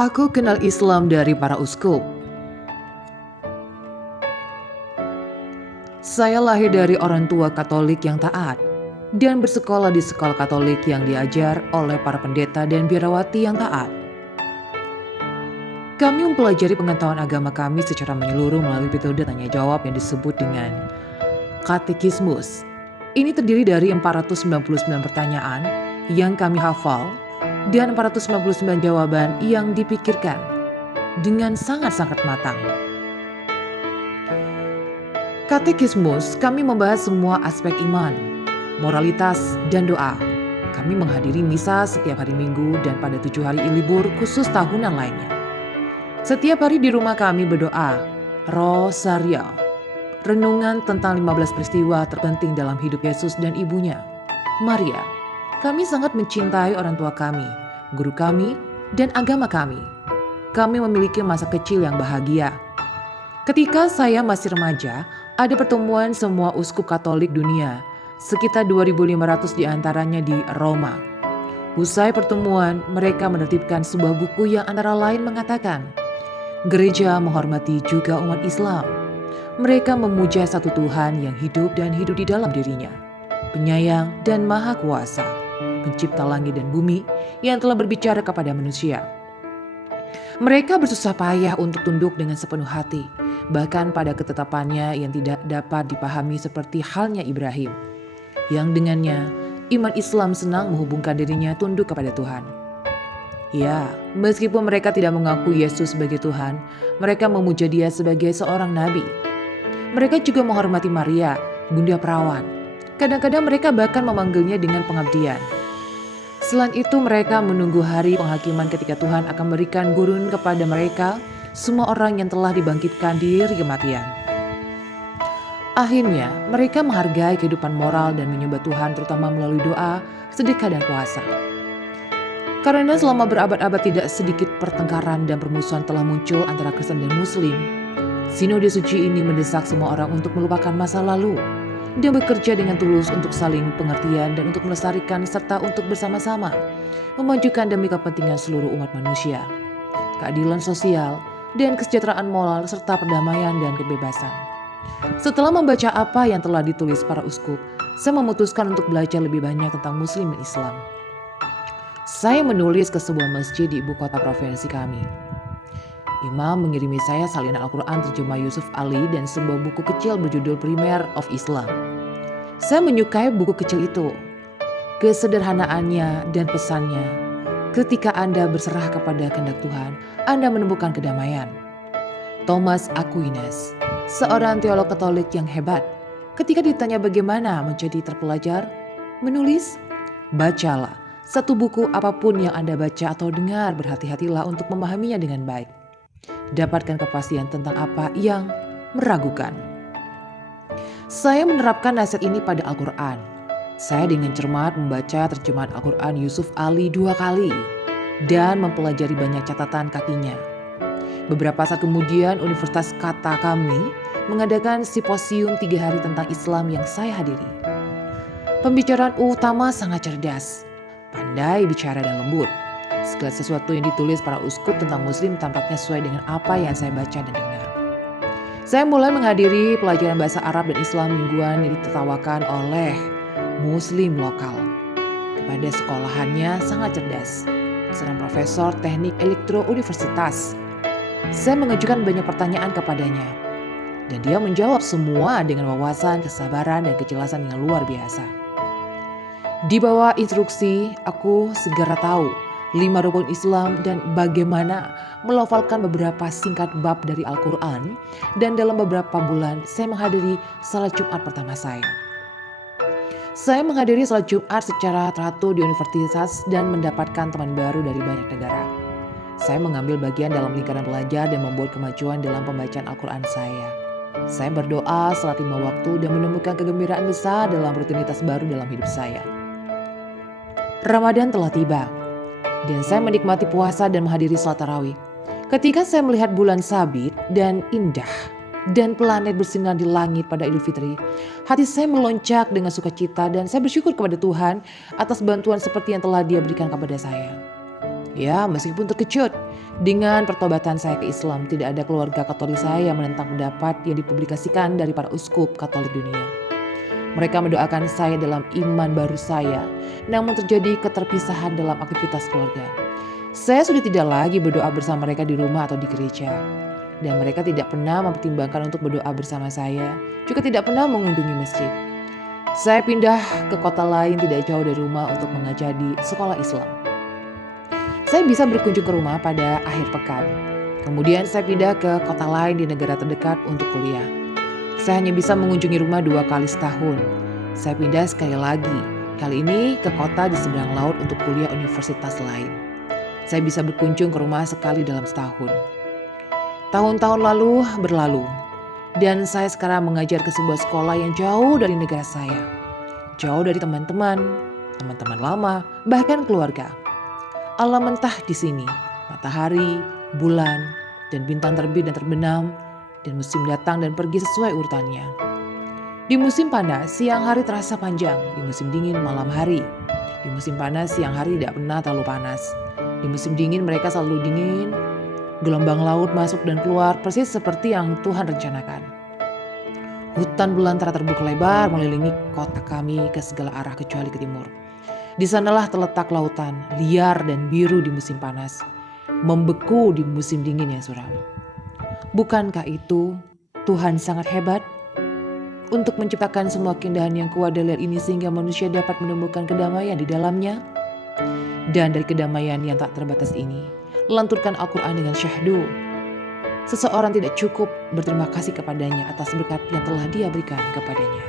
Aku kenal Islam dari para uskup. Saya lahir dari orang tua Katolik yang taat dan bersekolah di sekolah Katolik yang diajar oleh para pendeta dan biarawati yang taat. Kami mempelajari pengetahuan agama kami secara menyeluruh melalui metode tanya jawab yang disebut dengan katekismus. Ini terdiri dari 499 pertanyaan yang kami hafal dan 499 jawaban yang dipikirkan dengan sangat-sangat matang. Katekismus kami membahas semua aspek iman, moralitas, dan doa. Kami menghadiri misa setiap hari Minggu dan pada 7 hari libur khusus tahunan lainnya. Setiap hari di rumah kami berdoa, Rosario, renungan tentang 15 peristiwa terpenting dalam hidup Yesus dan ibunya, Maria. Kami sangat mencintai orang tua kami, guru kami, dan agama kami. Kami memiliki masa kecil yang bahagia. Ketika saya masih remaja, ada pertemuan semua uskup Katolik dunia, sekitar 2.500 diantaranya di Roma. Usai pertemuan, mereka menertibkan sebuah buku yang antara lain mengatakan, gereja menghormati juga umat Islam. Mereka memuja satu Tuhan yang hidup dan hidup di dalam dirinya, penyayang dan maha kuasa, pencipta langit dan bumi yang telah berbicara kepada manusia. Mereka bersusah payah untuk tunduk dengan sepenuh hati, bahkan pada ketetapannya yang tidak dapat dipahami seperti halnya Ibrahim, yang dengannya iman Islam senang menghubungkan dirinya tunduk kepada Tuhan. Ya, meskipun mereka tidak mengaku Yesus sebagai Tuhan, mereka memuja Dia sebagai seorang nabi. Mereka juga menghormati Maria, Bunda Perawan. Kadang-kadang mereka bahkan memanggilnya dengan pengabdian. Selain itu mereka menunggu hari penghakiman ketika Tuhan akan memberikan gurun kepada mereka semua orang yang telah dibangkitkan dari kematian. Akhirnya mereka menghargai kehidupan moral dan menyembah Tuhan terutama melalui doa, sedekah dan puasa. Karena selama berabad-abad tidak sedikit pertengkaran dan permusuhan telah muncul antara Kristen dan Muslim, Sinode Suci ini mendesak semua orang untuk melupakan masa lalu dan bekerja dengan tulus untuk saling pengertian dan untuk melestarikan serta untuk bersama-sama memajukan demi kepentingan seluruh umat manusia, keadilan sosial, dan kesejahteraan moral serta perdamaian dan kebebasan. Setelah membaca apa yang telah ditulis para uskup, saya memutuskan untuk belajar lebih banyak tentang Muslim dan Islam. Saya menulis ke sebuah masjid di ibu kota provinsi kami. Imam mengirimi saya salinan Al-Quran terjemah Yusuf Ali dan sebuah buku kecil berjudul Primer of Islam. Saya menyukai buku kecil itu, kesederhanaannya dan pesannya. Ketika Anda berserah kepada kehendak Tuhan, Anda menemukan kedamaian. Thomas Aquinas, seorang teolog Katolik yang hebat, ketika ditanya bagaimana menjadi terpelajar, menulis, bacalah satu buku apapun yang Anda baca atau dengar, berhati-hatilah untuk memahaminya dengan baik. Dapatkan kepastian tentang apa yang meragukan. Saya menerapkan nasihat ini pada Al-Quran. Saya dengan cermat membaca terjemahan Al-Quran Yusuf Ali 2 kali dan mempelajari banyak catatan kakinya. Beberapa saat kemudian Universitas Kata kami mengadakan simposium 3 hari tentang Islam yang saya hadiri. Pembicaraan utama sangat cerdas, pandai bicara dan lembut. Segala sesuatu yang ditulis para uskup tentang Muslim tampaknya sesuai dengan apa yang saya baca dan dengar. Saya mulai menghadiri pelajaran bahasa Arab dan Islam mingguan yang ditertawakan oleh Muslim lokal. Kepada sekolahannya sangat cerdas, seorang profesor teknik elektro universitas. Saya mengajukan banyak pertanyaan kepadanya, dan dia menjawab semua dengan wawasan, kesabaran, dan kejelasan yang luar biasa. Di bawah instruksi, aku segera tahu 5 rukun Islam dan bagaimana melafalkan beberapa singkat bab dari Al-Quran, dan dalam beberapa bulan saya menghadiri salat Jumat pertama saya. Saya menghadiri salat Jumat secara teratur di universitas dan mendapatkan teman baru dari banyak negara. Saya mengambil bagian dalam lingkaran belajar dan membuat kemajuan dalam pembacaan Al-Quran saya. Saya berdoa salat 5 waktu dan menemukan kegembiraan besar dalam rutinitas baru dalam hidup saya. Ramadan telah tiba dan saya menikmati puasa dan menghadiri salat tarawih. Ketika saya melihat bulan sabit dan indah dan planet bersinar di langit pada Idul Fitri, hati saya melonjak dengan sukacita dan saya bersyukur kepada Tuhan atas bantuan seperti yang telah Dia berikan kepada saya. Ya, meskipun terkejut dengan pertobatan saya ke Islam, tidak ada keluarga Katolik saya yang menentang pendapat yang dipublikasikan dari para uskup Katolik dunia. Mereka mendoakan saya dalam iman baru saya, namun terjadi keterpisahan dalam aktivitas keluarga. Saya sudah tidak lagi berdoa bersama mereka di rumah atau di gereja. Dan mereka tidak pernah mempertimbangkan untuk berdoa bersama saya, juga tidak pernah mengunjungi masjid. Saya pindah ke kota lain tidak jauh dari rumah untuk mengajar di sekolah Islam. Saya bisa berkunjung ke rumah pada akhir pekan. Kemudian saya pindah ke kota lain di negara terdekat untuk kuliah. Saya hanya bisa mengunjungi rumah 2 kali setahun. Saya pindah sekali lagi, kali ini ke kota di seberang laut untuk kuliah universitas lain. Saya bisa berkunjung ke rumah sekali dalam setahun. Tahun-tahun lalu berlalu, dan saya sekarang mengajar ke sebuah sekolah yang jauh dari negara saya. Jauh dari teman-teman lama, bahkan keluarga. Alam mentah di sini, matahari, bulan, dan bintang terbit dan terbenam, dan musim datang dan pergi sesuai urutannya. Di musim panas, siang hari terasa panjang, di musim dingin malam hari. Di musim panas, siang hari tidak pernah terlalu panas. Di musim dingin mereka selalu dingin. Gelombang laut masuk dan keluar persis seperti yang Tuhan rencanakan. Hutan belantara terbuka lebar mengelilingi kota kami ke segala arah kecuali ke timur. Di sanalah terletak lautan, liar dan biru di musim panas, membeku di musim dingin yang suram. Bukankah itu Tuhan sangat hebat untuk menciptakan semua keindahan yang kuat dan liar ini sehingga manusia dapat menemukan kedamaian di dalamnya? Dan dari kedamaian yang tak terbatas ini, lanturkan Al-Quran dengan syahdu. Seseorang tidak cukup berterima kasih kepadanya atas berkat yang telah Dia berikan kepadanya.